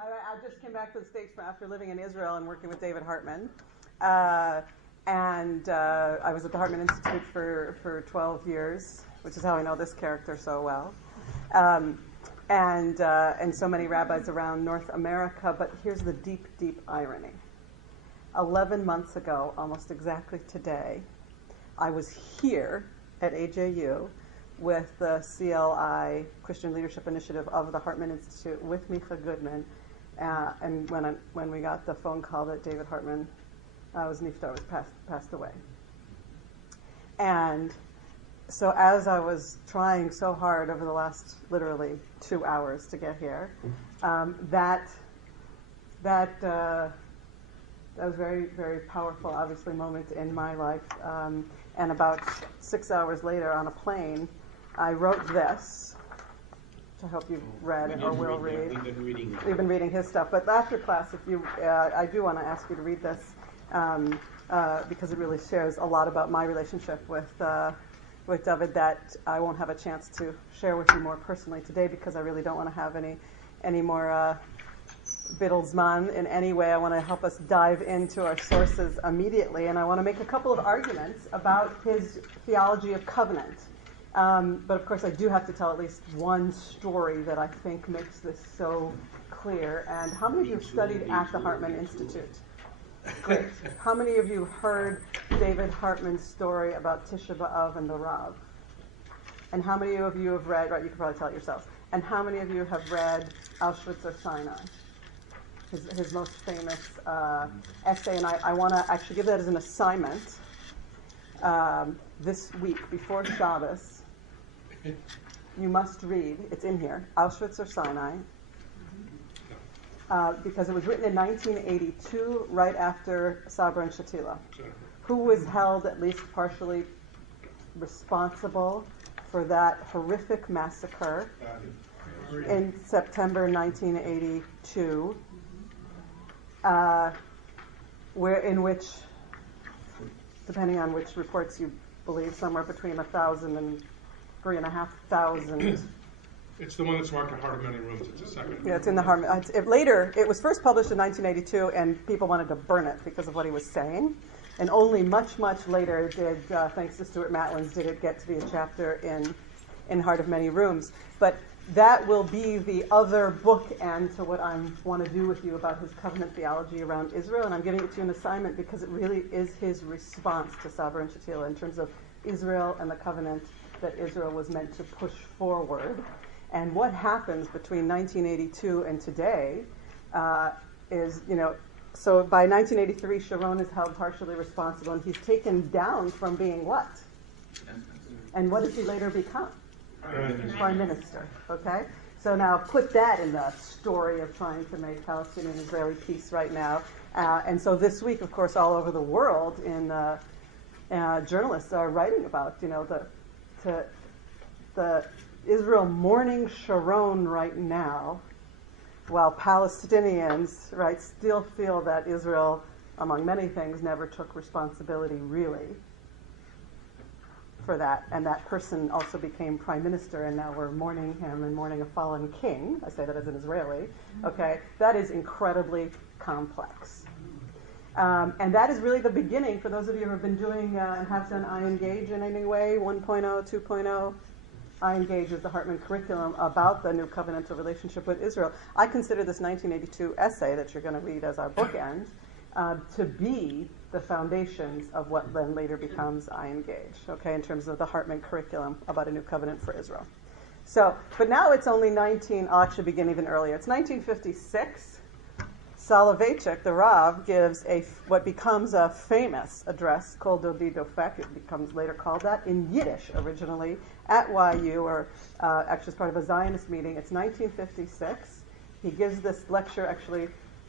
I just came back to the States after living in Israel and working with David Hartman. And I was at the Hartman Institute for 12 years, which is how I know this character so well. And so many rabbis around North America. But here's the deep, deep irony. 11 months ago, almost exactly today, I was here at AJU with the CLI, Christian Leadership Initiative of the Hartman Institute, with Micha Goodman. And when we got the phone call that David Hartman was passed away. And so as I was trying so hard over the last literally 2 hours to get here, that was very, very powerful, obviously, moment in my life. And about 6 hours later on a plane, I wrote this, which I hope you've read or will read. We've been reading his stuff. But after class, if you, I do want to ask you to read this because it really shares a lot about my relationship with David that I won't have a chance to share with you more personally today because I really don't want to have any more Biddlesman in any way. I want to help us dive into our sources immediately, and I want to make a couple of arguments about his theology of covenant. But of course, I do have to tell at least one story that I think makes this so clear. And how many of you have studied at the Hartman Institute? Great. How many of you heard David Hartman's story about Tisha B'Av and the Rav? And how many of you have read, right, you can probably tell it yourselves, and how many of you have read Auschwitz or Sinai? His most famous essay, and I want to actually give that as an assignment this week before Shabbos. You must read, it's in here, Auschwitz or Sinai, because it was written in 1982, right after Sabra and Shatila, who was held at least partially responsible for that horrific massacre in September 1982, in which, depending on which reports you believe, somewhere between 1,000 and 3,500. It's the one that's marked in Hartman many rooms. It's the second. Yeah, it's in the Hartman. Later, it was first published in 1982, and people wanted to burn it because of what he was saying. And only much, much later did, thanks to Stuart Matlins, did it get to be a chapter in Heart of Many Rooms. But that will be the other bookend to what I want to do with you about his covenant theology around Israel. And I'm giving it to you an assignment because it really is his response to Sabra and Shatila in terms of Israel and the covenant that Israel was meant to push forward. And what happens between 1982 and today is, so by 1983, Sharon is held partially responsible, and he's taken down from being what? And what does he later become? Prime Minister. Okay? So now put that in the story of trying to make Palestinian-Israeli peace right now. And so this week, of course, all over the world, journalists are writing about, the Israel mourning Sharon right now, while Palestinians, right, still feel that Israel, among many things, never took responsibility really for that. And that person also became prime minister, and now we're mourning him and mourning a fallen king. I say that as an Israeli. Okay, that is incredibly complex. And that is really the beginning, for those of you who have been doing and have done I Engage in any way, 1.0, 2.0, I Engage is the Hartman curriculum about the new covenantal relationship with Israel. I consider this 1982 essay that you're going to read as our bookend to be the foundations of what then later becomes I Engage, okay, in terms of the Hartman curriculum about a new covenant for Israel. So, but now it's only I'll actually begin even earlier. It's 1956. Soloveitchik, the Rav, gives what becomes a famous address, Kol Dodi Dofek. It becomes later called that, in Yiddish originally, at YU, or actually as part of a Zionist meeting. It's 1956. He gives this lecture, actually,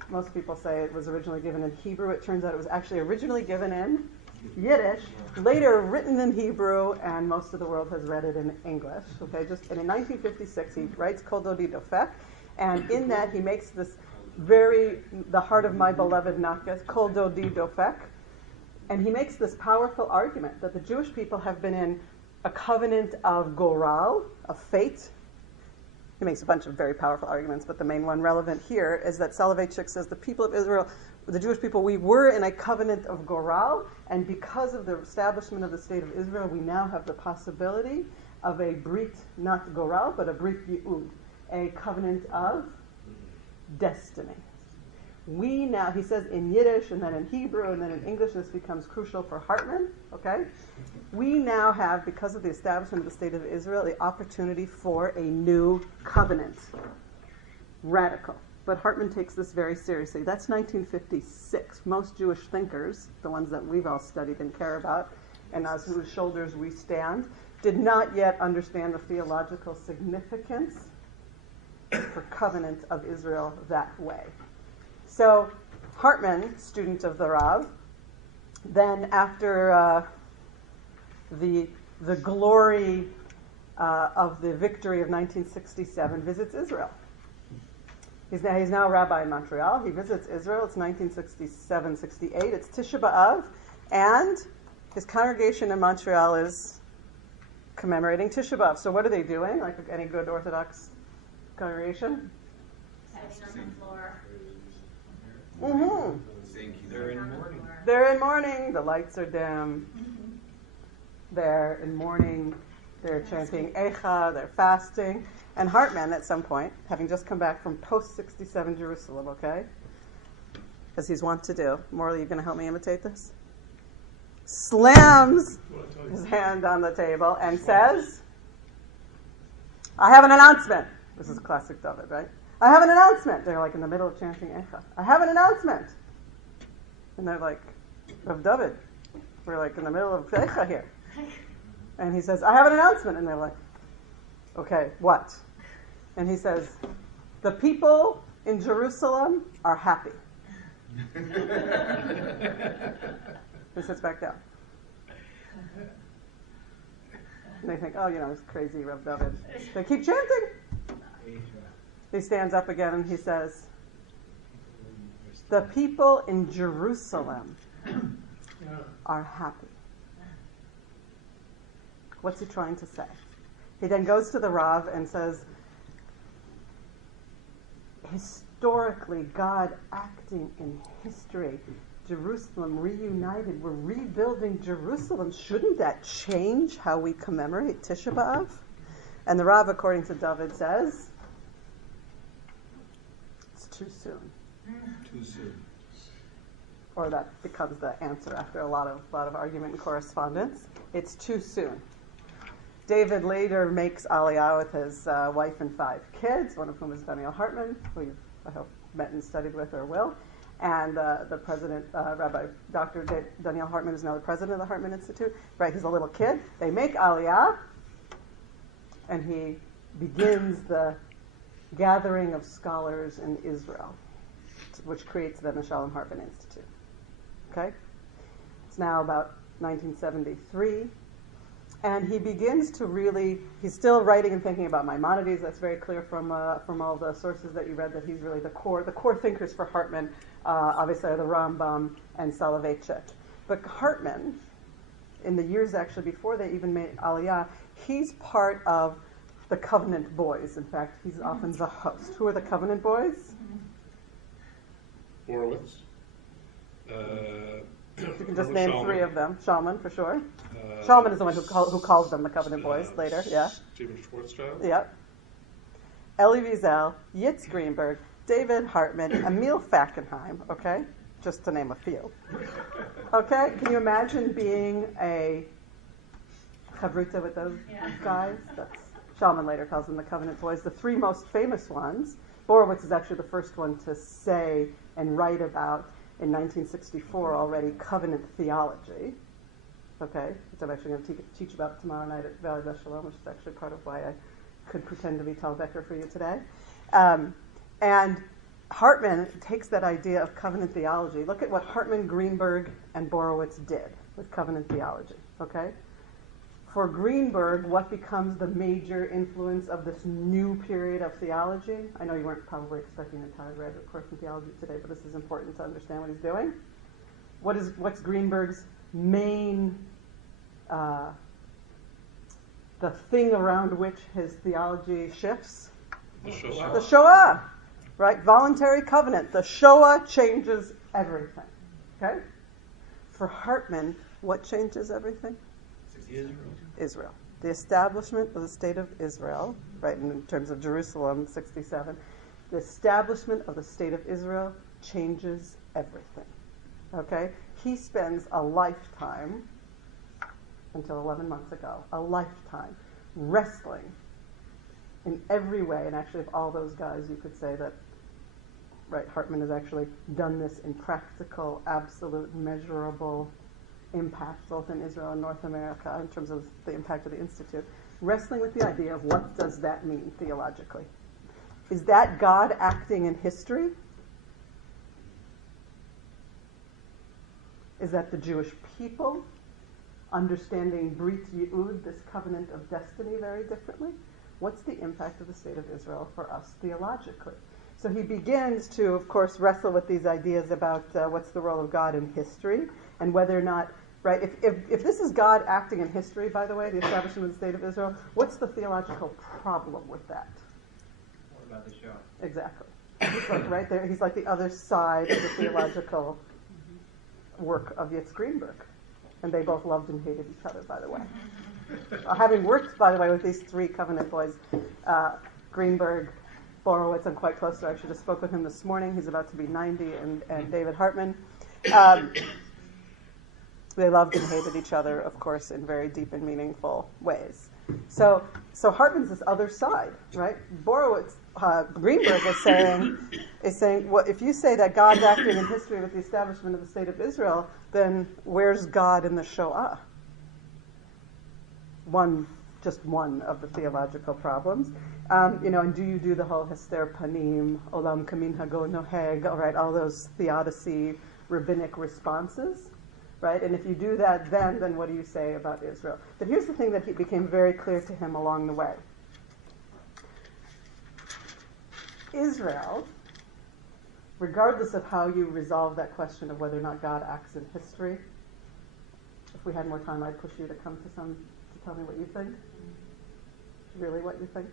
most people say it was originally given in Hebrew. It turns out it was actually originally given in Yiddish, later written in Hebrew, and most of the world has read it in English. Okay, and in 1956, he writes Kol Dodi Dofek, and in that he makes this the heart of my beloved Nakas, Kol Dodi Dofek. And he makes this powerful argument that the Jewish people have been in a covenant of Goral, of fate, He makes a bunch of very powerful arguments, but the main one relevant here is that Soloveitchik says the people of Israel, the Jewish people, we were in a covenant of Goral, and because of the establishment of the state of Israel, we now have the possibility of a Brit, not Goral, but a Brit Yi'ud, a covenant of destiny. We now, he says in Yiddish and then in Hebrew and then in English, this becomes crucial for Hartman, okay? We now have, because of the establishment of the state of Israel, the opportunity for a new covenant. Radical. But Hartman takes this very seriously. That's 1956. Most Jewish thinkers, the ones that we've all studied and care about, and on whose shoulders we stand, did not yet understand the theological significance for covenant of Israel that way. So Hartman, student of the Rav, then after the glory of the victory of 1967, visits Israel. He's now a rabbi in Montreal. He visits Israel. It's 1967-68. It's Tisha B'Av, and his congregation in Montreal is commemorating Tisha B'Av. So what are they doing? Like any good Orthodox congregation? Sitting on the floor. Mm-hmm. They're in mourning. They're in mourning. The lights are dim. They're in mourning. They're chanting Eicha. They're fasting. And Hartman, at some point, having just come back from post-67 Jerusalem, okay, as he's wont to do. Morley, you going to help me imitate this? Slams his hand on the table and says, I have an announcement. This is classic David, right? I have an announcement. They're like in the middle of chanting Eicha. I have an announcement. And they're like, Rav David, we're like in the middle of Eicha here. And he says, I have an announcement. And they're like, okay, what? And he says, the people in Jerusalem are happy. He sits back down. And they think, oh, it's crazy, Rav David. They keep chanting. He stands up again and he says, the people in Jerusalem are happy. What's he trying to say? He then goes to the Rav and says, historically, God acting in history, Jerusalem reunited, we're rebuilding Jerusalem. Shouldn't that change how we commemorate Tisha B'Av? And the Rav, according to David, says, it's too soon. Too soon. Or that becomes the answer after a lot of argument and correspondence. It's too soon. David later makes Aliyah with his wife and 5 kids, one of whom is Daniel Hartman, who you've, I hope, met and studied with or will. And the president, Rabbi Dr. Daniel Hartman, is now the president of the Hartman Institute. Right, he's a little kid. They make Aliyah, and he begins the gathering of scholars in Israel, which creates then the Shalom Hartman Institute. Okay? It's now about 1973. And he begins to really, he's still writing and thinking about Maimonides. That's very clear from all the sources that you read, that he's really the core thinkers for Hartman, obviously are the Rambam and Soloveitchik. But Hartman, in the years actually before they even made Aliyah, he's part of the Covenant Boys. In fact, he's often the host. Who are the Covenant Boys? Horowitz. You can just name 3 of them. Shalman, for sure. Shalman is the one who calls them the Covenant Boys later, yeah. Stephen Schwarzschild. Yep. Elie Wiesel, Yitz Greenberg, David Hartman, Emil Fackenheim, okay? Just to name a few. Okay? Can you imagine being a chavruta with those guys? Shalman later calls them the Covenant Boys. The 3 most famous ones, Borowitz is actually the first one to say and write about, in 1964 already, covenant theology, okay, which I'm actually going to teach about tomorrow night at Valley Shalom, which is actually part of why I could pretend to be Tal Becker for you today. And Hartman takes that idea of covenant theology. Look at what Hartman, Greenberg, and Borowitz did with covenant theology, okay? For Greenberg, what becomes the major influence of this new period of theology? I know you weren't probably expecting an entire graduate course in theology today, but this is important to understand what he's doing. What's Greenberg's main, the thing around which his theology shifts? The Shoah, right? Voluntary covenant. The Shoah changes everything. Okay? For Hartman, what changes everything? Israel. The establishment of the state of Israel, right, in terms of Jerusalem, 67, the establishment of the state of Israel changes everything. Okay? He spends a lifetime, until 11 months ago, a lifetime wrestling in every way, and actually of all those guys, you could say that, right, Hartman has actually done this in practical, absolute, measurable impact, both in Israel and North America, in terms of the impact of the Institute, wrestling with the idea of what does that mean theologically. Is that God acting in history? Is that the Jewish people understanding Brit Ye'ud, this covenant of destiny, very differently? What's the impact of the state of Israel for us theologically? So he begins to, of course, wrestle with these ideas about what's the role of God in history, and whether or not, right, if this is God acting in history, by the way, the establishment of the state of Israel, what's the theological problem with that? What about the show? Exactly. He's like right there, he's like the other side of the theological work of Yitz Greenberg. And they both loved and hated each other, by the way. Having worked, by the way, with these three covenant boys, Greenberg, Borowitz, I'm quite close to, I actually just spoke with him this morning. He's about to be 90, and David Hartman. They loved and hated each other, of course, in very deep and meaningful ways. So Hartman's this other side, right? Borowitz, Greenberg is saying, well, if you say that God's acting in history with the establishment of the state of Israel, then where's God in the Shoah? Just one of the theological problems. And do you do the whole Hester Panim, Olam Kamin Hago Noheg, all right, all those theodicy rabbinic responses, right? And if you do that, then what do you say about Israel? But here's the thing that became very clear to him along the way. Israel, regardless of how you resolve that question of whether or not God acts in history, if we had more time, I'd push you to come to tell me what you think. Really what you think?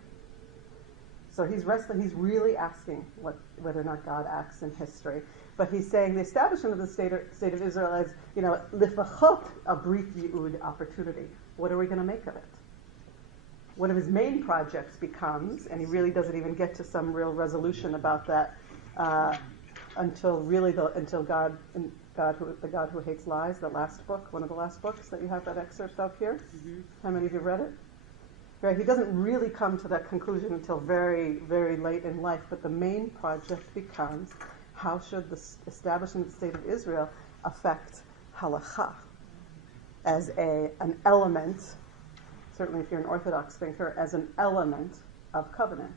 So he's really asking whether or not God acts in history. But he's saying the establishment of the state of Israel as, lifachot, a Brit Ye'ud opportunity. What are we going to make of it? One of his main projects becomes, and he really doesn't even get to some real resolution about that until God, the God Who Hates Lies, the last book, one of the last books that you have that excerpt of here. Mm-hmm. How many of you read it? Right, he doesn't really come to that conclusion until very, very late in life, but the main project becomes, how should the establishment of the state of Israel affect halakha as an element, certainly if you're an Orthodox thinker, as an element of covenant?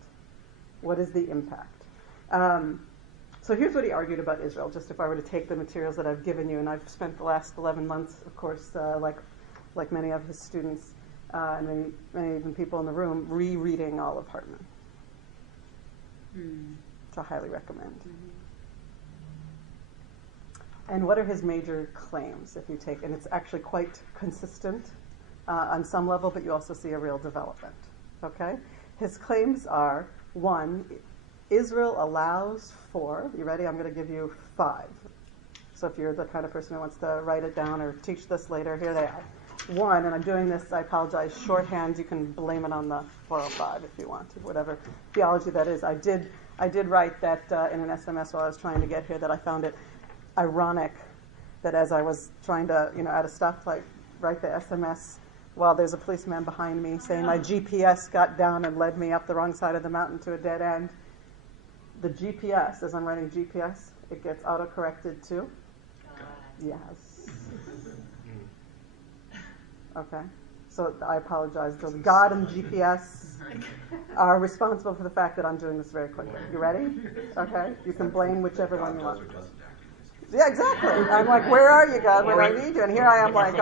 What is the impact? So here's what he argued about Israel, just if I were to take the materials that I've given you, and I've spent the last 11 months, of course, like many of his students, and many even people in the room, rereading all of Hartman, which I highly recommend. And what are his major claims, if you take, and it's actually quite consistent on some level, but you also see a real development, okay? His claims are, 1, Israel allows for, you ready? I'm going to give you 5. So if you're the kind of person who wants to write it down or teach this later, here they are. 1, and I'm doing this, I apologize, shorthand. You can blame it on the 405 if you want to, whatever theology that is. I did write that in an SMS while I was trying to get here, that I found it ironic that as I was trying to, at a stoplight, write the SMS while there's a policeman behind me saying my GPS got down and led me up the wrong side of the mountain to a dead end. The GPS, as I'm writing GPS, it gets auto-corrected to? Yes. Okay, so I apologize. So God and GPS are responsible for the fact that I'm doing this very quickly. You ready? Okay, you can blame whichever one you want. Yeah, exactly. I'm like, where are you, God, when I need you? And here I am like,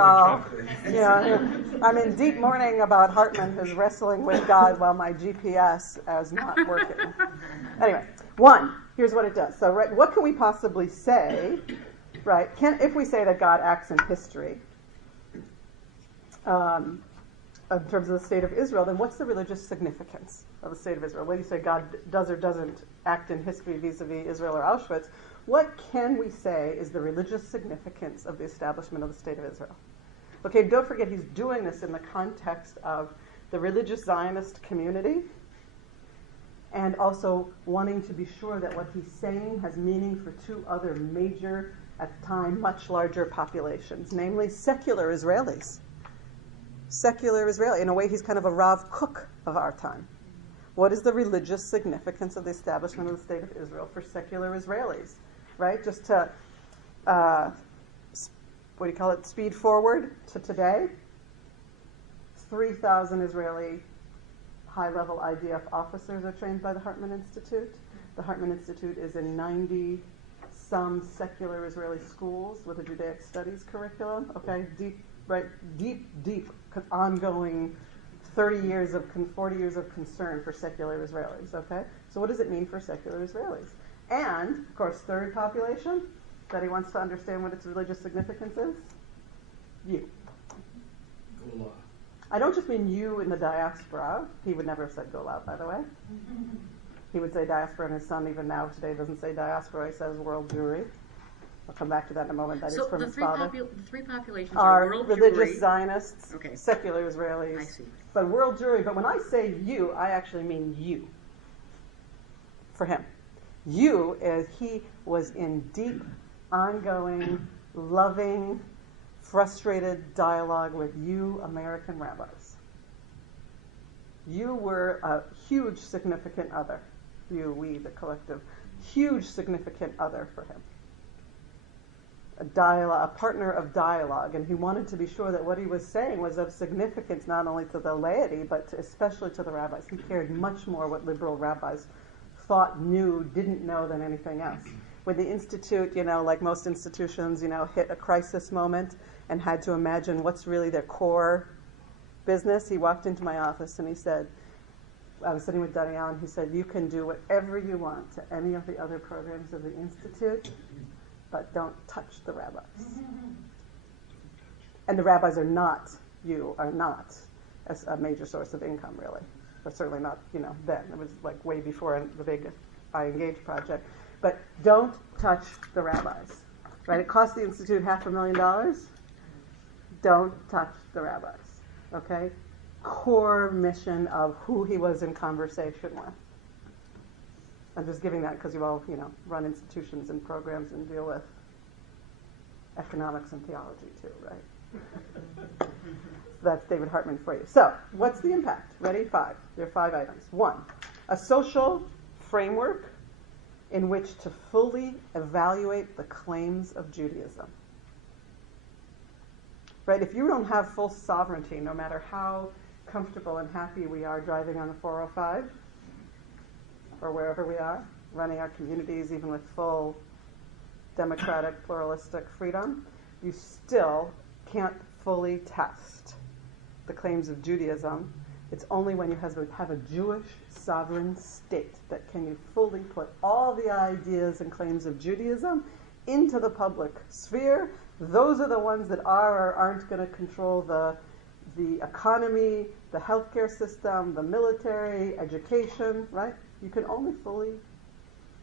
I'm in deep mourning about Hartman, who's wrestling with God while my GPS is not working. Anyway, 1, here's what it does. So, right, what can we possibly say, right, if we say that God acts in history, in terms of the state of Israel, then what's the religious significance of the state of Israel? Whether you say God does or doesn't act in history vis-a-vis Israel or Auschwitz, what can we say is the religious significance of the establishment of the state of Israel? Okay, don't forget he's doing this in the context of the religious Zionist community and also wanting to be sure that what he's saying has meaning for two other major, at the time, much larger populations, namely secular Israelis. Secular Israeli. In a way, he's kind of a Rav Kook of our time. What is the religious significance of the establishment of the state of Israel for secular Israelis? Right? Just to, speed forward to today. 3,000 Israeli high-level IDF officers are trained by the Hartman Institute. The Hartman Institute is in 90-some secular Israeli schools with a Judaic studies curriculum. Okay, deep, ongoing 40 years of concern for secular Israelis. Okay, so what does it mean for secular Israelis? And of course, third population that he wants to understand what its religious significance is. You. Gola. I don't just mean you in the diaspora. He would never have said Gola, by the way. He would say diaspora, and his son even now today doesn't say diaspora. He says world Jewry. I'll come back to that in a moment. That is from his father. The three populations are world religious Jewry. Zionists, Okay. secular Israelis. I see. But world Jewry. But when I say you, I actually mean you. For him. You is he was in deep, ongoing, loving, frustrated dialogue with you American rabbis. You were a huge significant other. You, we, the collective. Huge significant other for him. A partner of dialogue, and he wanted to be sure that what he was saying was of significance not only to the laity, but especially to the rabbis. He cared much more what liberal rabbis thought, knew, didn't know than anything else. When the Institute, like most institutions, hit a crisis moment and had to imagine what's really their core business, he walked into my office and he said, I was sitting with Danielle, and he said, you can do whatever you want to any of the other programs of the Institute, but don't touch the rabbis. And the rabbis are not a major source of income, really. Or certainly not, then. It was like way before the big I Engage project. But don't touch the rabbis. Right? It cost the Institute $500,000. Don't touch the rabbis. Okay? Core mission of who he was in conversation with. I'm just giving that because you all, run institutions and programs and deal with economics and theology too, right? That's David Hartman for you. So, what's the impact? Ready? 5. There are 5 items. 1, a social framework in which to fully evaluate the claims of Judaism. Right? If you don't have full sovereignty, no matter how comfortable and happy we are driving on the 405, or wherever we are, running our communities even with full democratic, pluralistic freedom, you still can't fully test the claims of Judaism. It's only when you have a Jewish sovereign state that can you fully put all the ideas and claims of Judaism into the public sphere. Those are the ones that are or aren't going to control the economy, the healthcare system, the military, education, right? You can only fully...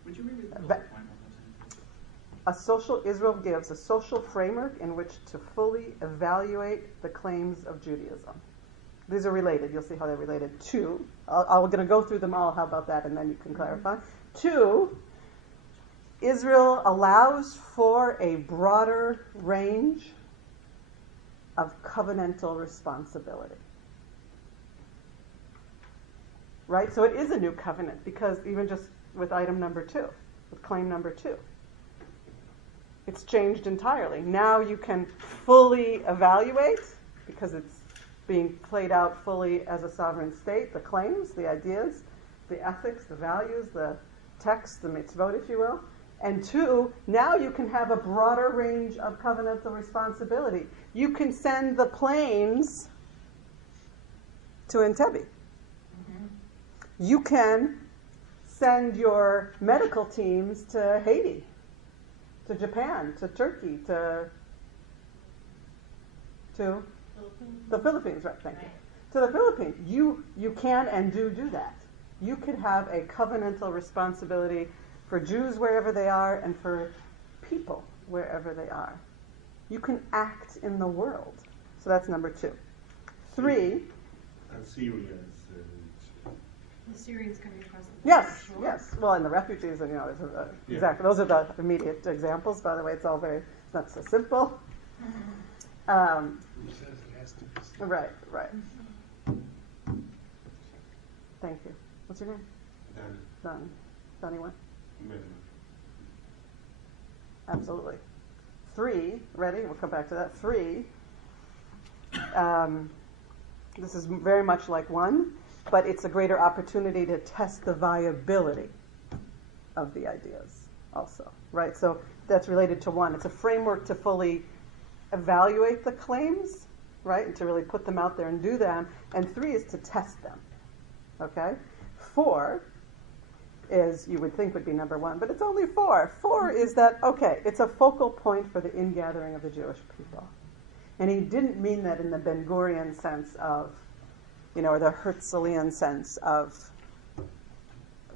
Would you read the point? Israel gives a social framework in which to fully evaluate the claims of Judaism. These are related. You'll see how they're related. 2, I'm going to go through them all. How about that? And then you can clarify. 2, Israel allows for a broader range of covenantal responsibility. Right? So it is a new covenant because even just with item number 2, with claim number 2, it's changed entirely. Now you can fully evaluate, because it's being played out fully as a sovereign state, the claims, the ideas, the ethics, the values, the text, the mitzvot, if you will. And 2, now you can have a broader range of covenantal responsibility. You can send the planes to Entebbe. Mm-hmm. You can send your medical teams to Haiti, to Japan, to Turkey, to the Philippines, right, thank you. to the Philippines. You can and do that. You could have a covenantal responsibility for Jews wherever they are and for people wherever they are. You can act in the world. So that's number 2. 3. Syrians. The Syrians coming across the Yes, shore. yes. Well, and the refugees, and exactly. Those are the immediate examples. By the way, it's not so simple. Who says it has to be? Right. Thank you. What's your name? Dan. Donnie what? Middle. Absolutely. 3, ready? We'll come back to that. 3, this is very much like 1, but it's a greater opportunity to test the viability of the ideas also, right? So that's related to 1. It's a framework to fully evaluate the claims, right? And to really put them out there and do them. And 3 is to test them, okay? 4 is, you would think would be number 1, but it's only 4. 4 is that, okay, it's a focal point for the ingathering of the Jewish people. And he didn't mean that in the Ben Gurion sense of, or the Herzlian sense of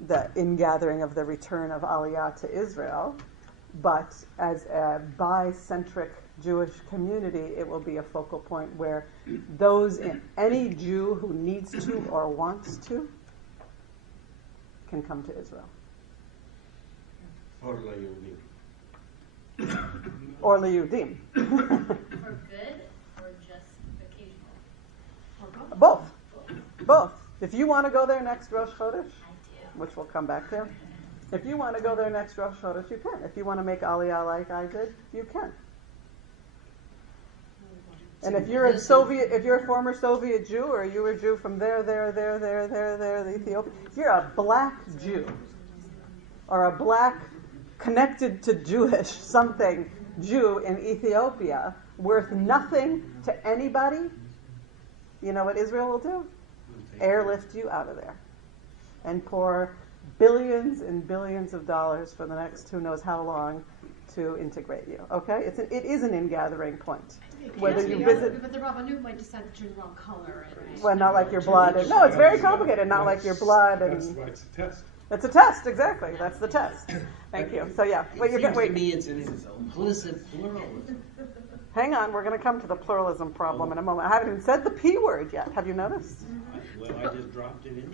the ingathering of the return of Aliyah to Israel, but as a bicentric Jewish community, it will be a focal point where any Jew who needs to or wants to can come to Israel. Or Layudim. Or Liyudim. For good or just occasional? Or both? Both. If you want to go there next Rosh Chodesh, I do. which we'll come back to, if you want to go there next Rosh Chodesh, you can. If you want to make Aliyah like I did, you can. And if you're a former Soviet Jew, or you were a Jew from there, the Ethiopia, if you're a black Jew, or a black connected to Jewish something Jew in Ethiopia, worth nothing to anybody, you know what Israel will do? Airlift you out of there and pour billions and billions of dollars for the next who knows how long to integrate you. Okay, it is an ingathering point. Whether you visit, but the Rabbanut might decide to turn the wrong color. well, not like your blood. No, it's very complicated. Not like your blood and. That's why it's a test. It's a test, exactly. That's the test. Thank you. So yeah, wait. You're Seems wait. to me it's an implicit pluralism. Hang on. We're going to come to the pluralism problem in a moment. I haven't even said the P word yet. Have you noticed? Well, I just dropped it in.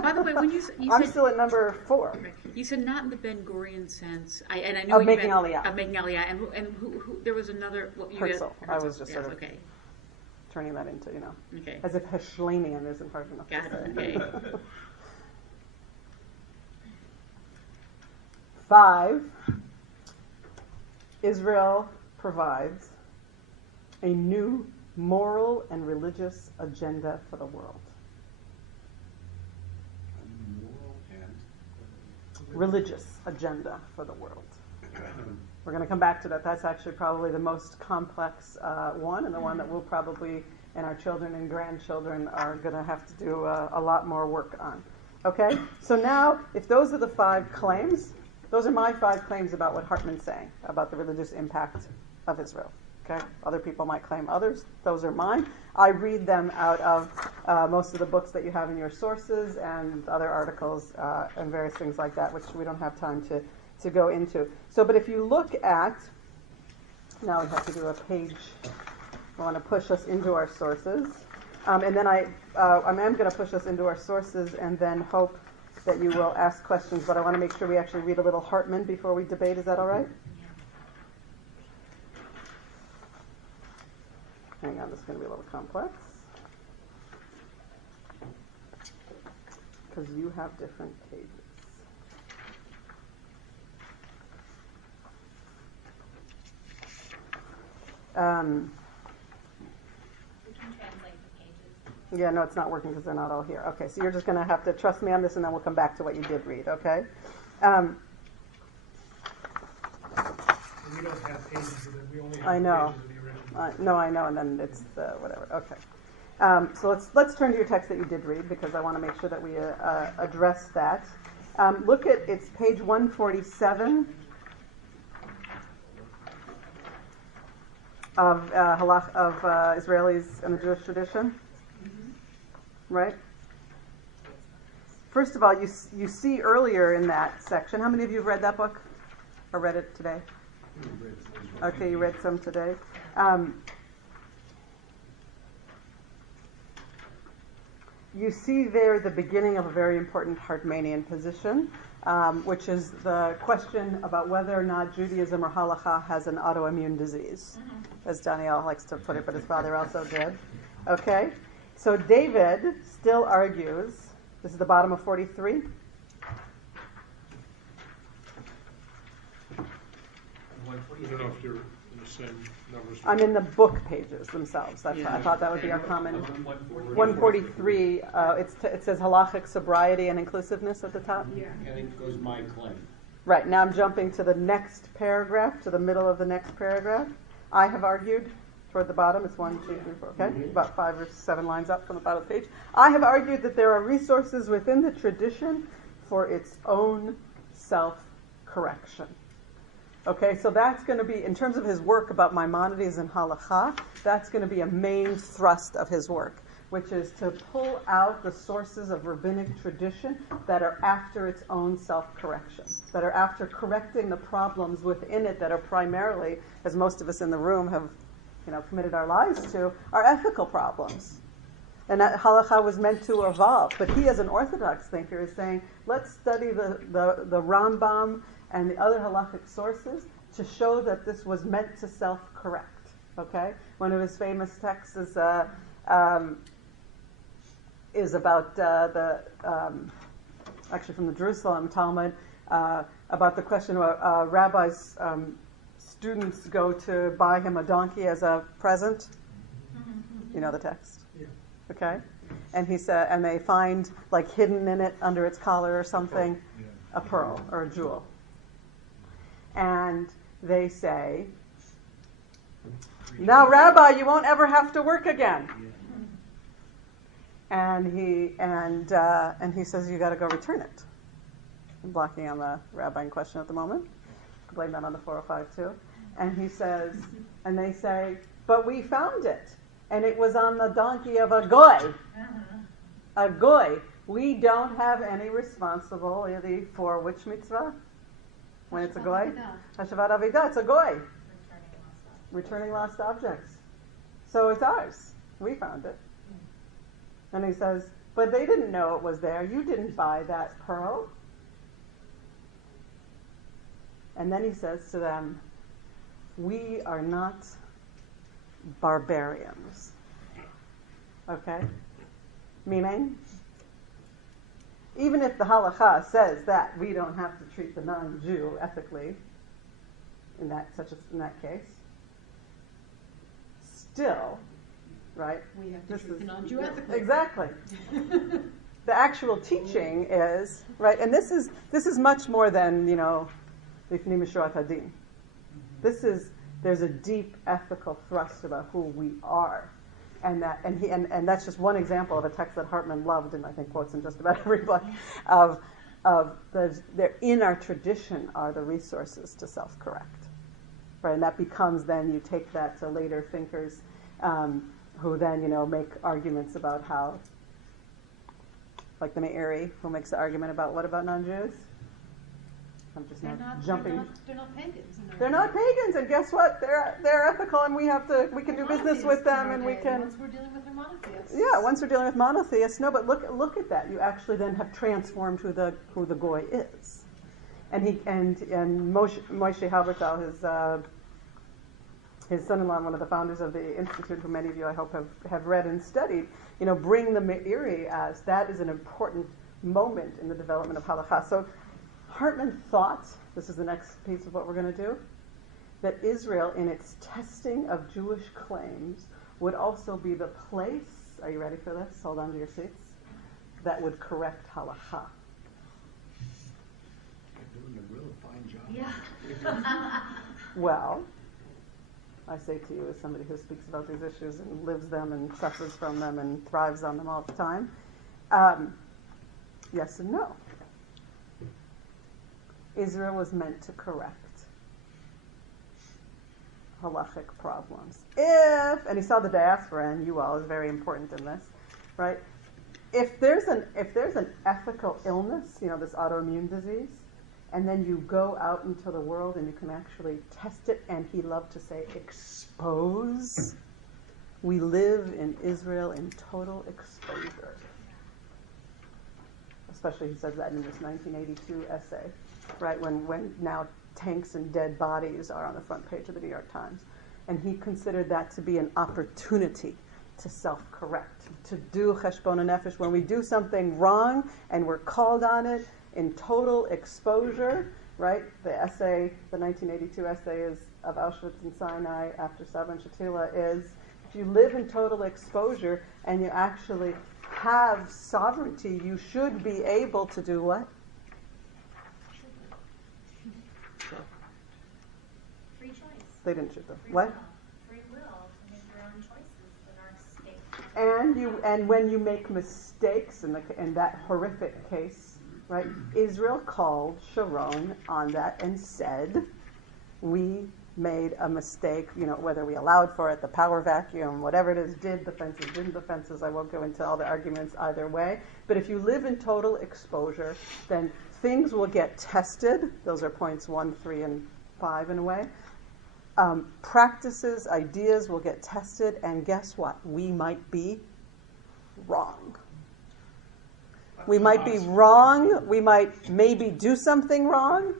By the way, when you I'm said still at number 4. you said not in the Ben Gurion sense, and I Of know you making meant, Aliyah. of making Aliyah, and who there was another. What you Herzl. had, I was just yes, sort of okay, turning that into, okay, as if Heschlanian isn't hard enough got to it, say. okay. 5, Israel provides a new moral and religious agenda for the world. Moral and Religious agenda for the world. We're going to come back to that. That's actually probably the most complex one, and the one that we'll probably, and our children and grandchildren are going to have to do a lot more work on. Okay? So now, if those are the 5 claims, those are my 5 claims about what Hartman's saying, about the religious impact of Israel. Okay? Other people might claim others. Those are mine. I read them out of most of the books that you have in your sources and other articles and various things like that, which we don't have time to go into. So, but if you look at, now we have to do a page. I want to push us into our sources. And then I am going to push us into our sources and then hope that you will ask questions, but I want to make sure we actually read a little Hartman before we debate. Is that all right? Hang on, this is going to be a little complex. Because you have different pages. We can translate the pages. Yeah, no, it's not working because they're not all here. Okay, so you're just going to have to trust me on this, and then we'll come back to what you did read, okay? We don't have pages of it. We only have I know. pages of the original. No, I know, and then it's the whatever. Okay. So let's turn to your text that you did read, because I want to make sure that we address that. Look at, it's page 147 of Israelis and the Jewish tradition. right? First of all, you see earlier in that section, how many of you have read that book or read it today? Okay, you read some today. You see there the beginning of a very important Hartmanian position, which is the question about whether or not Judaism or Halakha has an autoimmune disease, as Daniel likes to put it, but his father also did. Okay? So David still argues, this is the bottom of 43. I don't know if you're in the same numbers. I'm in the book pages themselves. That's I thought that would be our common. 143. It says halachic sobriety and inclusiveness at the top. And it goes my claim. Right. Now I'm jumping to the next paragraph, to the middle of the next paragraph. I have argued toward the bottom. It's 1, 2, 3, 4. Okay, about 5 or 7 lines up from the bottom of the page. I have argued that there are resources within the tradition for its own self-correction. Okay, so that's going to be, in terms of his work about Maimonides and Halakha, that's going to be a main thrust of his work, which is to pull out the sources of rabbinic tradition that are after its own self-correction, that are after correcting the problems within it that are primarily, as most of us in the room have, committed our lives to, are ethical problems. And that Halakha was meant to evolve. But he, as an Orthodox thinker, is saying, let's study the Rambam and the other halachic sources to show that this was meant to self-correct. Okay, one of his famous texts is about actually from the Jerusalem Talmud about the question of rabbis' students go to buy him a donkey as a present. You know the text, Yeah. okay? And he said, and they find like hidden in it under its collar or something, a pearl or a jewel. And they say, now, Rabbi, you won't ever have to work again. And he says, you got to go return it. I'm blocking on the rabbi in question at the moment. I blame that on the 405 too. And he says, and they say, but we found it, and it was on the donkey of a goy. A goy. We don't have any responsibility for which mitzvah? When it's a goy? Hashavat Avidah. It's a goy. Returning lost objects. So it's ours. We found it. And he says, but they didn't know it was there. You didn't buy that pearl. And then he says to them, we are not barbarians. Okay? Meaning, even if the halakha says that we don't have to treat the non-Jew ethically in that case, still, right? We have to treat the non-Jew ethically. Exactly. The actual teaching is right, and this is much more than Lifnei Mishurat Hadin. There's a deep ethical thrust about who we are. And that's just one example of a text that Hartman loved, and I think quotes in just about every book. In our tradition are the resources to self-correct, right? And that becomes then you take that to later thinkers, who then make arguments about how, like the Meiri, who makes the argument about what about non-Jews? I'm just jumping. They're not pagans. They're not pagans, and guess what? They're ethical, and we can do business with them, and we can. Once we're dealing with their monotheists. Yeah, once we're dealing with monotheists, no. But look at that. You actually then have transformed who the goy is, and Moshe Halbertal, his son-in-law, one of the founders of the institute, who many of you I hope have read and studied. Bring the Meiri as that is an important moment in the development of halakha. So Hartman thought, this is the next piece of what we're going to do, that Israel, in its testing of Jewish claims, would also be the place, are you ready for this? Hold on to your seats, that would correct halakha. You're doing a real fine job. Yeah. Well, I say to you as somebody who speaks about these issues and lives them and suffers from them and thrives on them all the time, yes and no. Israel was meant to correct halachic problems. And he saw the diaspora, and you all is very important in this, right? if there's an ethical illness, this autoimmune disease, and then you go out into the world and you can actually test it, and he loved to say expose. We live in Israel in total exposure. Especially he says that in this 1982 essay, right, when now tanks and dead bodies are on the front page of the New York Times. And he considered that to be an opportunity to self-correct, to do cheshbon nefesh. When we do something wrong and we're called on it in total exposure, right? The 1982 essay is of Auschwitz and Sinai after Sabra and Shatila is, if you live in total exposure and you actually have sovereignty, you should be able to do what? Free choice. They didn't shoot them. Free What? will. Free will to make your own choices in our state. And when you make mistakes in that horrific case, right? Israel called Sharon on that and said, we made a mistake, whether we allowed for it, the power vacuum, whatever it is, did the fences, didn't the fences, I won't go into all the arguments either way. But if you live in total exposure, then things will get tested. Those are points 1, 3, and 5 in a way. Practices, ideas will get tested, and guess what? We might be wrong. We might be wrong. We might maybe do something wrong.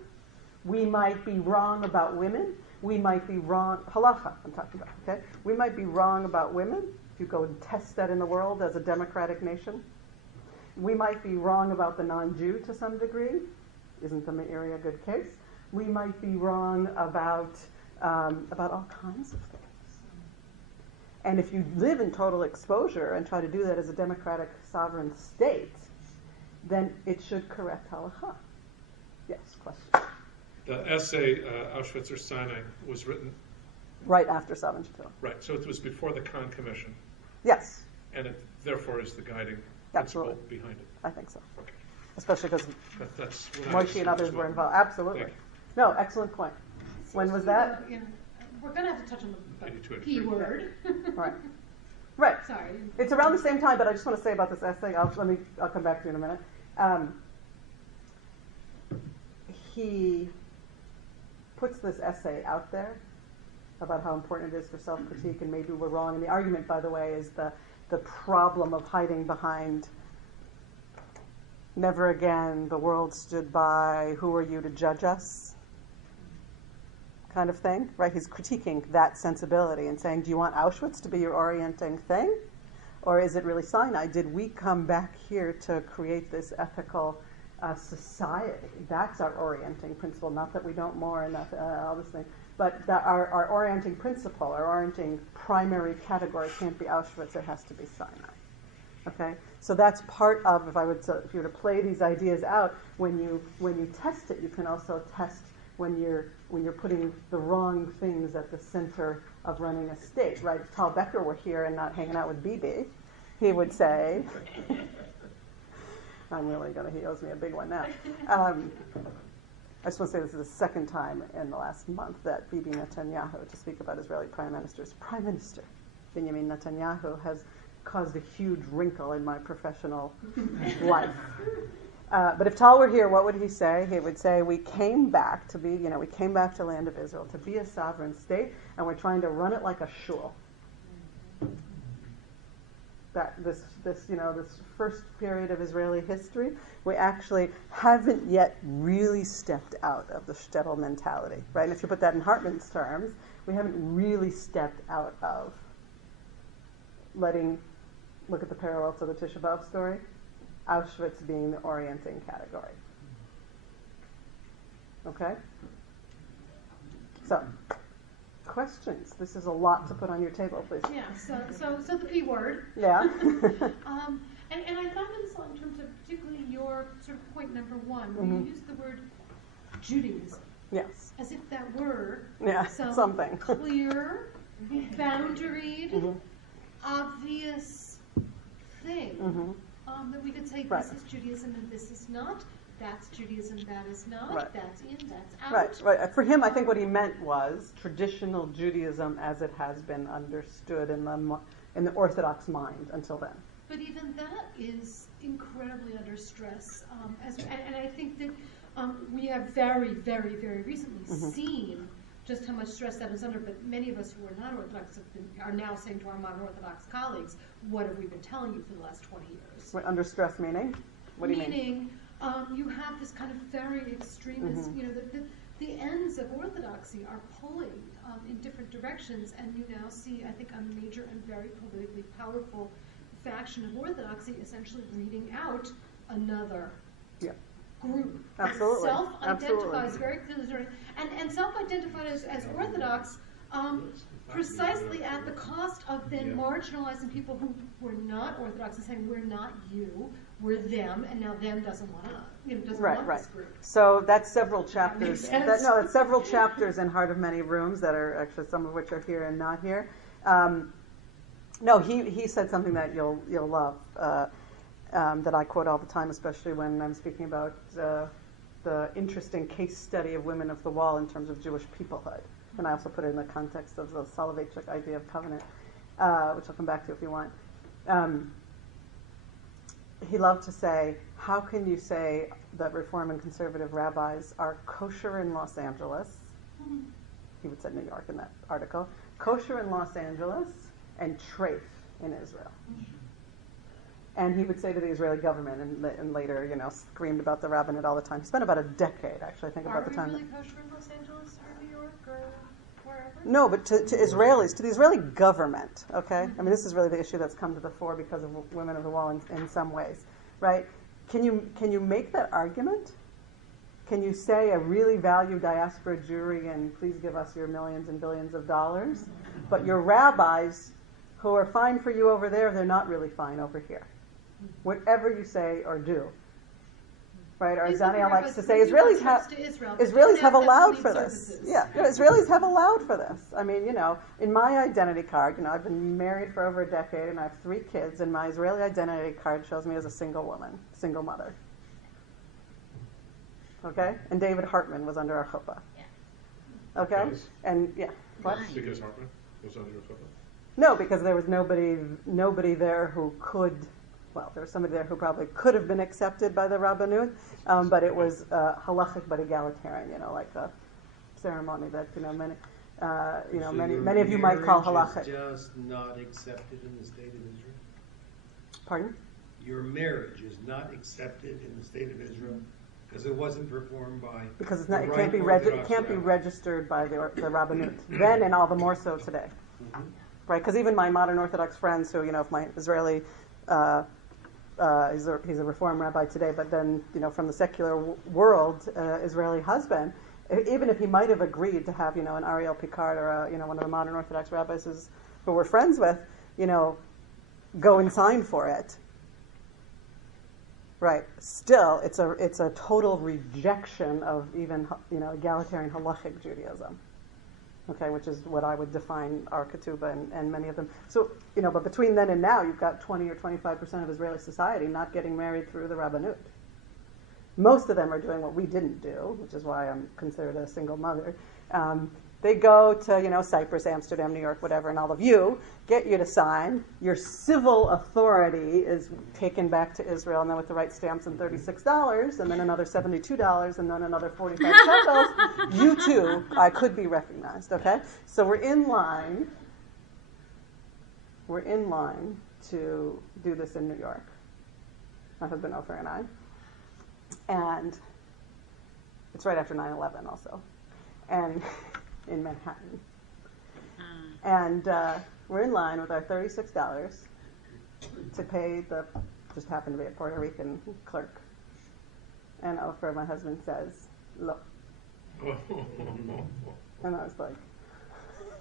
We might be wrong about women. We might be wrong, halacha I'm talking about, okay? We might be wrong about women, if you go and test that in the world as a democratic nation. We might be wrong about the non-Jew to some degree. Isn't the Meiri a good case? We might be wrong about all kinds of things. And if you live in total exposure and try to do that as a democratic sovereign state, then it should correct halacha. Yes, question. The essay, Auschwitz or Sinai, was written... Right after Sabra and Shatila. Right, so it was before the Kahn Commission. Yes. And it, therefore, is the guiding Absolutely. principle behind it. I think so. Okay. Especially because That's what I Moshe and others were involved. Absolutely. Thank No, excellent point. When was that? We're going to have to touch on the 82 and P 83. word. Right. Sorry. It's around the same time, but I just want to say about this essay. I'll come back to you in a minute. He puts this essay out there about how important it is for self-critique, and maybe we're wrong. And the argument, by the way, is the problem of hiding behind never again, the world stood by, who are you to judge us? Kind of thing, right? He's critiquing that sensibility and saying, do you want Auschwitz to be your orienting thing? Or is it really Sinai? Did we come back here to create this ethical society? That's our orienting principle. Not that we don't more and all this thing, but that our orienting principle, our orienting primary category can't be Auschwitz. It has to be Sinai. Okay, so that's part of, if you were to play these ideas out, when you test it, you can also test when you're putting the wrong things at the center of running a state, right? If Tal Becker were here and not hanging out with Bibi, he would say, he owes me a big one now. I just want to say this is the second time in the last month that Bibi Netanyahu, to speak about Israeli Prime Minister, Benjamin Netanyahu, has caused a huge wrinkle in my professional life. But if Tal were here, what would he say? He would say, we came back to the land of Israel to be a sovereign state, and we're trying to run it like a shul. That this first period of Israeli history, we actually haven't yet really stepped out of the shtetl mentality, right? And if you put that in Hartman's terms, we haven't really stepped out of look at the parallel to the Tisha B'Av story, Auschwitz being the orienting category. Okay? So, questions? This is a lot to put on your table, please. Yeah, so the P word. Yeah. And I thought this in terms of particularly your sort of point number one, where you used the word Judaism. Yes. As if that were some something clear, boundaried, obvious thing that we could say this is Judaism and this is not. That's Judaism, that is not. Right. That's in, that's out. Right. For him, I think what he meant was traditional Judaism as it has been understood in the Orthodox mind until then. But even that is incredibly under stress. And I think that we have very, very, very recently seen just how much stress that is under, but many of us who are not Orthodox are now saying to our modern Orthodox colleagues, what have we been telling you for the last 20 years? What, under stress meaning? What do you mean? Meaning, you have this kind of very extremist, the ends of Orthodoxy are pulling in different directions, and you now see, I think, a major and very politically powerful faction of Orthodoxy essentially reading out another group. Absolutely. Self-identifies very clearly, and self-identified as Orthodox precisely at the cost of then marginalizing people who were not Orthodox and saying, we're not you, we're them, and now them doesn't want to, want this group. So that's several chapters. That makes sense. It's several chapters in Heart of Many Rooms that are actually, some of which are here and not here. No, he said something that you'll love, that I quote all the time, especially when I'm speaking about the interesting case study of women of the wall in terms of Jewish peoplehood. And I also put it in the context of the Soloveitchik idea of covenant, which I'll come back to if you want. He loved to say, how can you say that Reform and conservative rabbis are kosher in Los Angeles? He would say New York in that article. Kosher in Los Angeles and treif in Israel. And he would say to the Israeli government, and later, screamed about the rabbinate all the time. He spent about a decade, actually, I think, about the time. Are we really kosher in Los Angeles or New York or wherever? No, but to Israelis, to the Israeli government, okay? I mean, this is really the issue that's come to the fore because of Women of the Wall in some ways, right? Can you make that argument? Can you say a really valued diaspora Jewry and please give us your millions and billions of dollars, but your rabbis who are fine for you over there, they're not really fine over here? Whatever you say or do, right? Or as Daniel likes to say, Israelis have allowed for this. Yeah, Israelis have allowed for this. I mean, in my identity card, I've been married for over a decade and I have 3 kids, and my Israeli identity card shows me as a single woman, single mother. Okay? And David Hartman was under our chuppah. Okay? Yes. And what? Because Hartman was under your chuppah? No, because there was nobody there who could. Well, there was somebody there who probably could have been accepted by the Rabbanut, but it was halachic but egalitarian, like a ceremony that many of you might call halachic. Your marriage is just not accepted in the state of Israel? Pardon? Your marriage is not accepted in the state of Israel because it wasn't performed by because it's the not. It right can't be Orthodox be rabbi. registered by the Rabbanut then, and all the more so today, right? Because even my modern Orthodox friends, who if my Israeli he's a Reform rabbi today, but then, from the secular world, Israeli husband, even if he might have agreed to have, an Ariel Picard or, one of the modern Orthodox rabbis who we're friends with, go and sign for it, right? Still, it's a total rejection of even, egalitarian halachic Judaism. Okay, which is what I would define our ketubah and many of them. So, but between then and now, you've got 20 or 25% of Israeli society not getting married through the Rabbanut. Most of them are doing what we didn't do, which is why I'm considered a single mother. They go to, Cyprus, Amsterdam, New York, whatever, and all of you get you to sign. Your civil authority is taken back to Israel, and then with the right stamps and $36, and then another $72, and then another 45 shekels. You too, I could be recognized, okay? So we're in line to do this in New York. My husband Ofer and I. And it's right after 9/11 also. And in Manhattan. And we're in line with our $36 to pay just happened to be a Puerto Rican clerk. And Ofer, my husband, says, look. And I was like,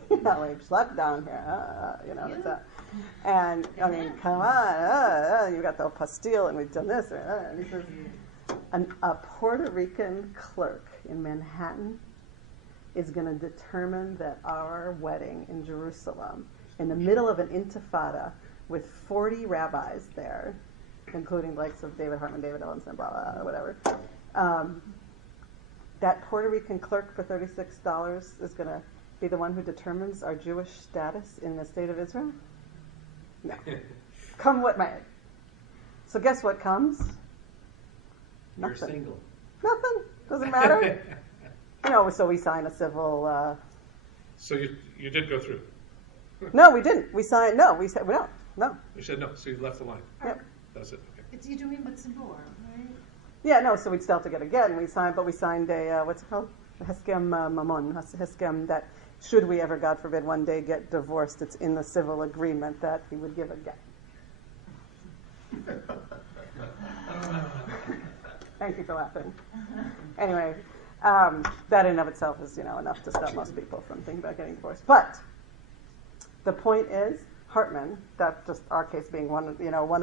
we've schlepped down here, it's that. And, I mean, come on, you got the pastille, and we've done this. And he says, a Puerto Rican clerk in Manhattan is going to determine that our wedding in Jerusalem, in the middle of an intifada, with 40 rabbis there, including likes of David Hartman, David Ellenson, blah, blah, blah, whatever, that Puerto Rican clerk for $36 is going to be the one who determines our Jewish status in the state of Israel? No. Come what may. So guess what comes? You're Nothing. single. Nothing. Doesn't matter. So we sign a civil. So you did go through. No, we didn't. We signed. No, we said no. You said no, so you left the line. Yep. That's it. Okay. It's you doing what's more, right? Yeah, no. So we'd still have to get again. We signed a what's it called? A Heskem Mamon. A Heskem that should we ever, God forbid, one day get divorced, it's in the civil agreement that he would give a get. Thank you for laughing. Anyway, that in and of itself is, enough to stop most people from thinking about getting divorced. But the point is, Hartman, that just our case being one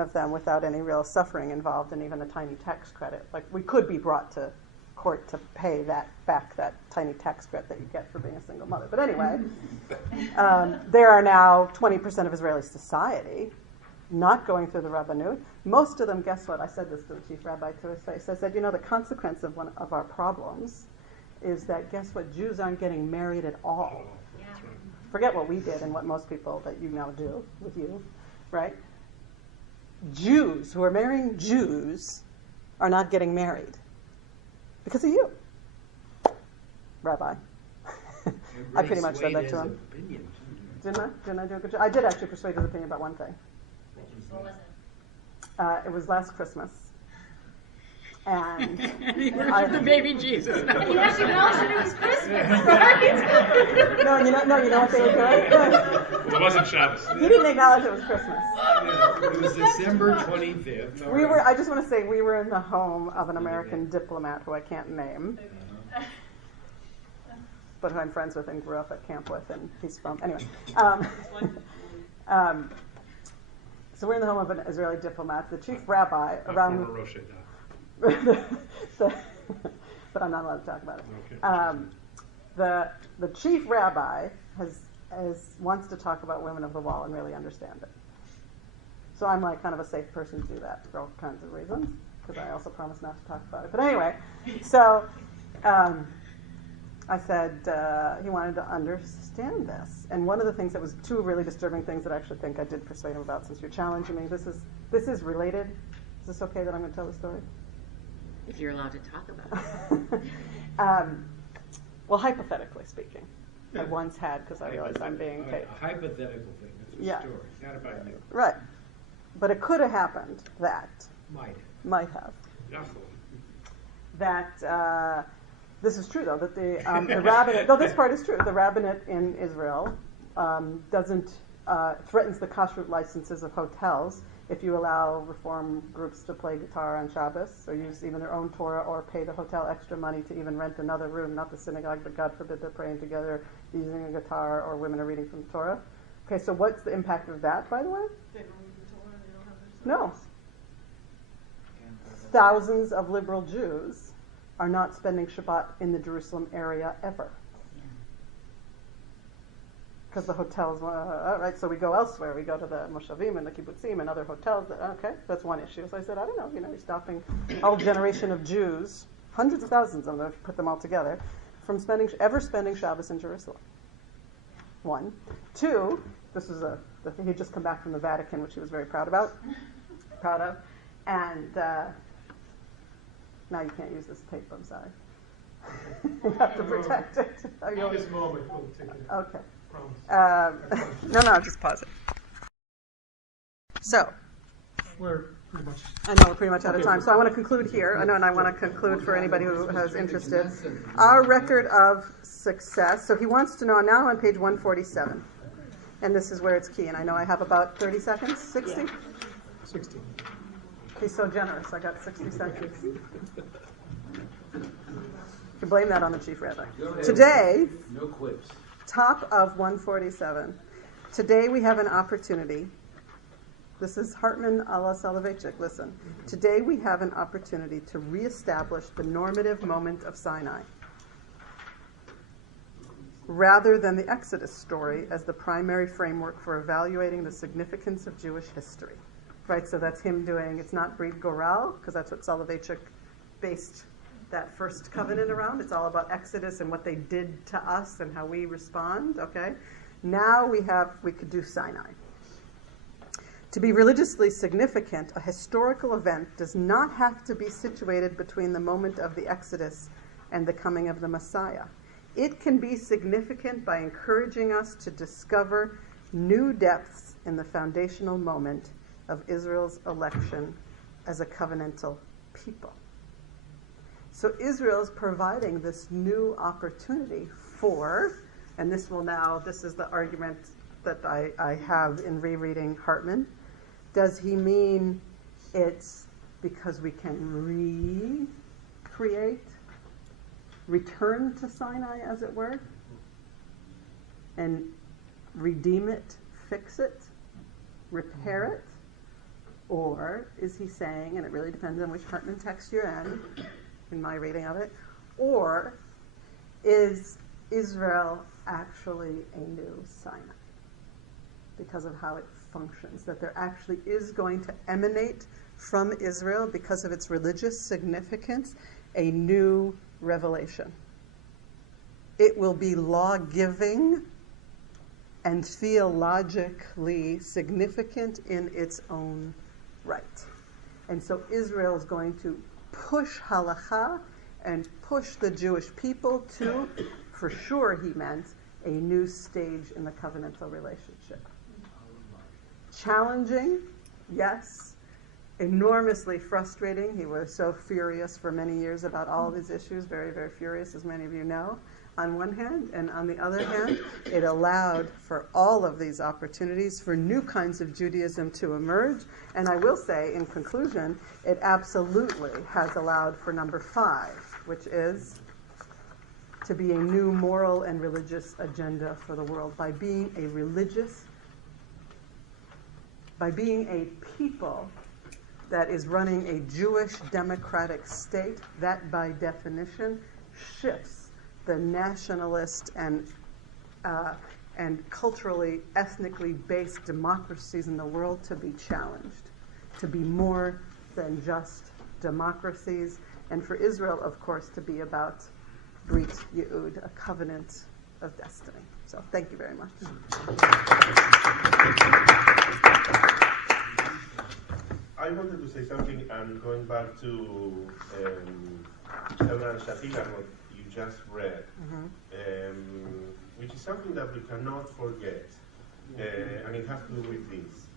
of them without any real suffering involved and even a tiny tax credit. Like we could be brought to court to pay back that tiny tax credit that you get for being a single mother. But anyway, there are now 20% of Israeli society not going through the Rabbanut. Most of them, guess what? I said this to the chief rabbi to his face. I said, the consequence of one of our problems is that, guess what? Jews aren't getting married at all. Yeah. That's right. Forget what we did and what most people that you now do with you, right? Jews who are marrying Jews are not getting married because of you, Rabbi. I pretty much said that to him. Didn't I do a good job? I did actually persuade his opinion about one thing. What was it? It was last Christmas. And He worshipped the baby Jesus. You actually mentioned it was Christmas, right? No, you know what they were doing? Well, it wasn't Shabbos. You didn't acknowledge it was Christmas. It was December 25th. I just want to say we were in the home of an American diplomat who I can't name, but who I'm friends with and grew up at camp with, and he's from, anyway. So we're in the home of an Israeli diplomat. The chief rabbi around... Former Rosh Hashanah. But I'm not allowed to talk about it. Okay. The chief rabbi wants to talk about women of the wall and really understand it. So I'm like kind of a safe person to do that for all kinds of reasons, because I also promised not to talk about it. But anyway, so I said he wanted to understand this. And one of the things that was two really disturbing things that I actually think I did persuade him about, since you're challenging me, this is related. Is this okay that I'm going to tell the story? If you're allowed to talk about it. Well, hypothetically speaking, I once had, because I realized I'm being paid. A hypothetical thing. It's a story. Not about you. Right. But it could have happened that. Might have. That, this is true though, that the rabbinate, though this part is true, the rabbinate in Israel threatens the kashrut licenses of hotels if you allow reform groups to play guitar on Shabbos, or use even their own Torah, or pay the hotel extra money to even rent another room, not the synagogue, but God forbid they're praying together using a guitar, or women are reading from the Torah. Okay, so what's the impact of that, by the way? They don't read the Torah, they don't have their No. service. Thousands of liberal Jews are not spending Shabbat in the Jerusalem area ever. Because the hotels, right, so we go elsewhere. We go to the Moshavim and the Kibbutzim and other hotels. Okay, that's one issue. So I said, I don't know, you're stopping a whole generation of Jews, hundreds of thousands of them, if you put them all together, from ever spending Shabbos in Jerusalem. One. Two, this was the thing, he'd just come back from the Vatican, which he was very proud of. And now you can't use this tape, I'm sorry. You have to protect it. At this moment, we'll take it. Okay. Promise. No, just pause it. So, We're pretty much. I know we're pretty much out of time, so I want to conclude here. I want to conclude for anybody who is interested. Our record of success. So he wants to know, now on page 147, and this is where it's key, and I know I have about 30 seconds, 60? 60. He's so generous, I got 60 seconds. You can blame that on the chief rabbi. Today, No quips. top of 147. Today we have an opportunity. This is Hartman a la Soloveitchik. Listen. Today we have an opportunity to reestablish the normative moment of Sinai, rather than the Exodus story as the primary framework for evaluating the significance of Jewish history. Right, so that's him doing, it's not Brit Goral, because that's what Soloveitchik based that first covenant around. It's all about Exodus and what they did to us and how we respond, okay? Now we could do Sinai. To be religiously significant, a historical event does not have to be situated between the moment of the Exodus and the coming of the Messiah. It can be significant by encouraging us to discover new depths in the foundational moment of Israel's election as a covenantal people. So Israel is providing this new opportunity for, and this is the argument that I have in rereading Hartman. Does he mean it's because we can recreate, return to Sinai, as it were, and redeem it, fix it, repair it? Or is he saying, and it really depends on which Hartman text you're in my reading of it, or is Israel actually a new Sinai because of how it functions, that there actually is going to emanate from Israel, because of its religious significance, a new revelation. It will be law-giving and theologically significant in its own right. And so Israel is going to push halakha and push the Jewish people to, for sure he meant, a new stage in the covenantal relationship. Challenging, yes. Enormously frustrating. He was so furious for many years about all of these issues, very, very furious, as many of you know, on one hand. And on the other hand, it allowed for all of these opportunities for new kinds of Judaism to emerge. And I will say, in conclusion, it absolutely has allowed for number 5, which is to be a new moral and religious agenda for the world by being a people that is running a Jewish democratic state. That, by definition, shifts the nationalist and culturally, ethnically based democracies in the world to be challenged, to be more than just democracies, and for Israel, of course, to be about Brit Ye'ud, a covenant of destiny. So thank you very much. I wanted to say something, and going back to Shabbat Shatila, what you just read, which is something that we cannot forget, and it has to do with this.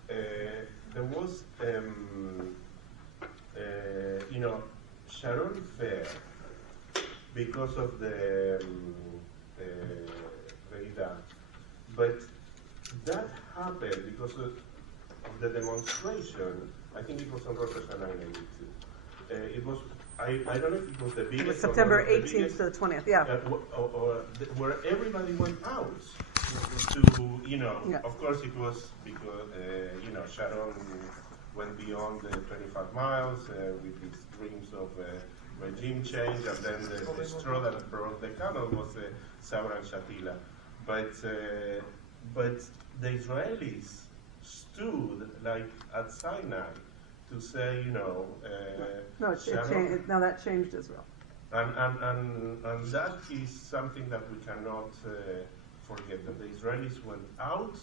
There was, Sharon Fair, because of the Reida, but that happened because of the demonstration. I think it was on Rosh Hashanah in 82. It was, I don't know if it was the biggest. It was September 18th to the 20th, yeah. Where everybody went out to, of course it was because, Sharon went beyond the 25 miles with his dreams of regime change, and then the straw that brought the camel was Sabra and Shatila. But the Israelis stood like at Sinai to say, that changed Israel. And that is something that we cannot forget, that the Israelis went out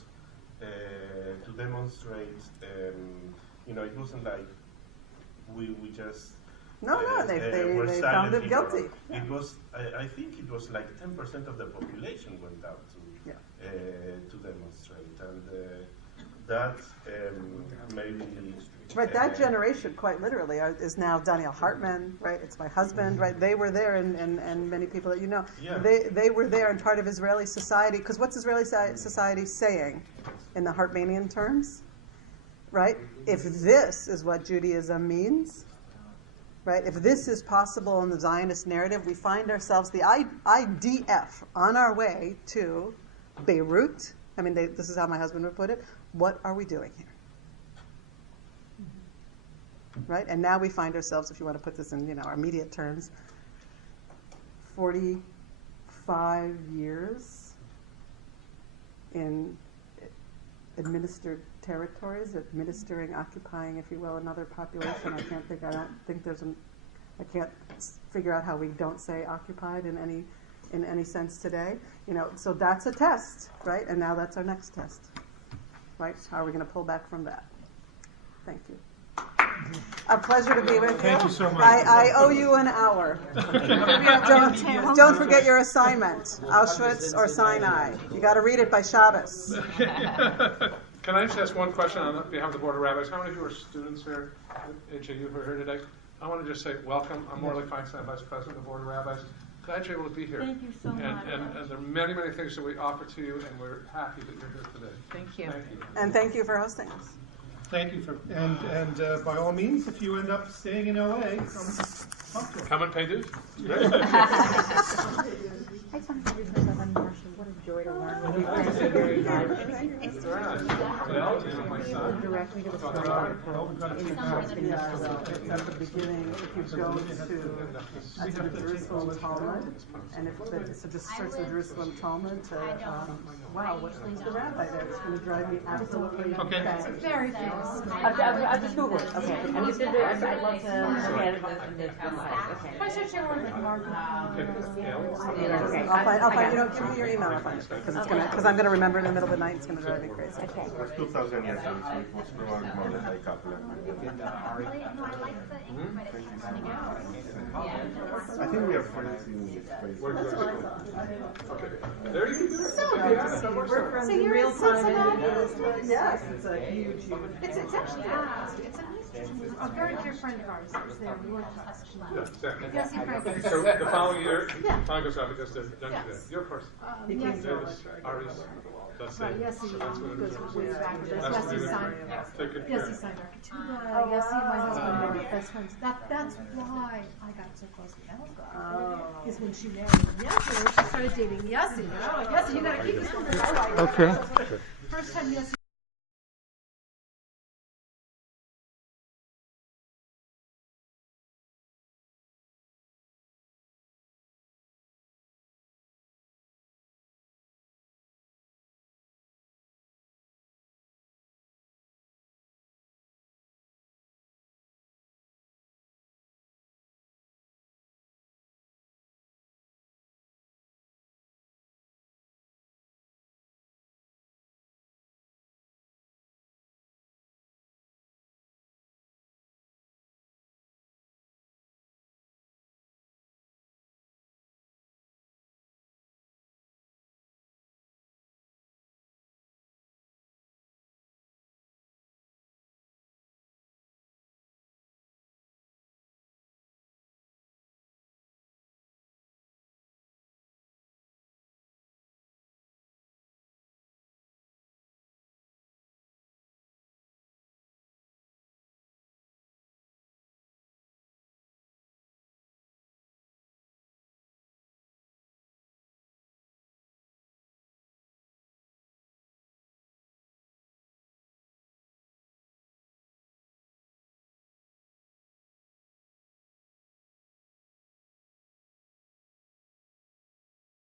to demonstrate. It wasn't like we just they found him guilty. It was, I think it was like 10% of the population went out to demonstrate, and that maybe. Right, that generation, quite literally, is now Daniel Hartman, right? It's my husband, right? They were there, and many people that you know. Yeah. They were there and part of Israeli society, because what's Israeli society saying in the Hartmanian terms, right? If this is what Judaism means, right? If this is possible in the Zionist narrative, we find ourselves, the IDF, on our way to Beirut. I mean, this is how my husband would put it. What are we doing here? Right? And now we find ourselves, if you want to put this in, our immediate terms, 45 years in administered territories, occupying, if you will, another population. I can't figure out how we don't say occupied in any sense today. So that's a test, right? And now that's our next test, right? How are we going to pull back from that? Thank you. A pleasure to be with you. Thank you so much. I owe you an hour. Don't forget your assignment, Auschwitz or Sinai. You got to read it by Shabbos. Can I just ask one question on behalf of the Board of Rabbis? How many of you are students here, HAU, who are here today? I want to just say welcome. I'm Morley Feinstein, Vice President of the Board of Rabbis. Glad you're able to be here. Thank you so much. And there are many, many things that we offer to you, and we're happy that you're here today. Thank you. Thank you. And thank you for hosting us. Thank you for, and by all means, if you end up staying in LA, come talk to us. Come and pay dues. I just want to introduce myself. I'm Marcia. What a joy to learn with you. Thank you very much. Direct me to the story At the beginning, if you go to the Jerusalem Talmud, and so just search the Jerusalem Talmud to, wow, what's the rabbi there? It's going to drive me absolutely Okay. crazy. Very famous. I'll just Google it. Okay. I'm just going to, I'd love to look at it and this If I search it on Margaret. Okay. I'll find, give me your email, I'll find it, because I'm going to remember in the middle of the night, it's going to drive me crazy. Okay. It was 2000 years old, so it was probably more than a couple of I think we are friends in this place. Okay. There you go. We're friends So in you're real in time. Cincinnati? Yes, it's a huge. It's actually, it's a very dear friend of ours who's there. We work Yeah, exactly. Yes, he frankly. So the following year, time goes out because they're done today. Yes. You're first. Yes, Davis, Aris, that's right, it. yes, he So that's what it is. goes way back. That's Yes, what he it is. signed. Take good Yes, care. he signed our ketubah. Yes, he and my husband are best friends. That's why I got so close with Helga. Is when she married Yossi, she started dating Yossi. Yossi, you gotta keep this one. Okay. First time Yossi